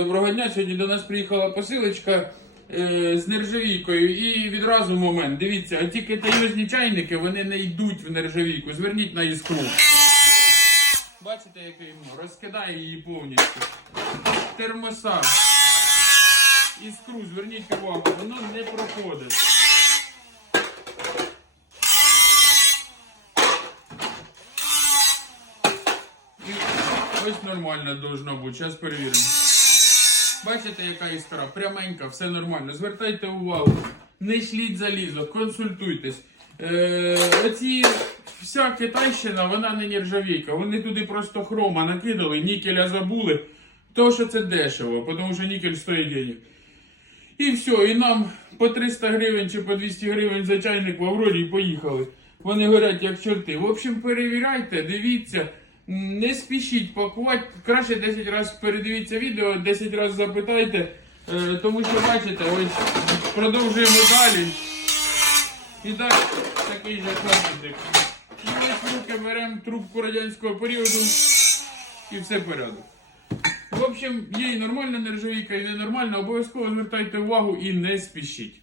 Доброго дня. Сьогодні до нас приїхала посилочка е, з нержавійкою. І відразу момент. Дивіться, а ті китайозні чайники вони не йдуть в нержавійку. Зверніть на іскру. Бачите, який йому? Розкидає її повністю. Термосар. Іскру, зверніть увагу, воно не проходить. Ось нормально должно бути. Зараз перевіримо. Бачите, яка іскра? Пряменька, все нормально. Звертайте увагу. Не шліть залізо, консультуйтесь. Е, оці вся китайщина, вона не нержавійка. Вони туди просто хрома накидали, нікеля забули. Тому що це дешево, тому що нікель стоїть денег. І все, і нам по 300 гривень чи по 200 гривень за чайник в Аврорі поїхали. Вони горять як чорти. В общем, перевіряйте, дивіться, не спішіть пакувати. Краще 10 разів передивіться відео, 10 разів запитайте. Е, тому що бачите, ось продовжуємо далі. І далі такий же класик. І ось руки беремо трубку радянського періоду і все порядок. В общем, є і нормальна нержавійка, і ненормальна. Обов'язково звертайте увагу і не спішіть.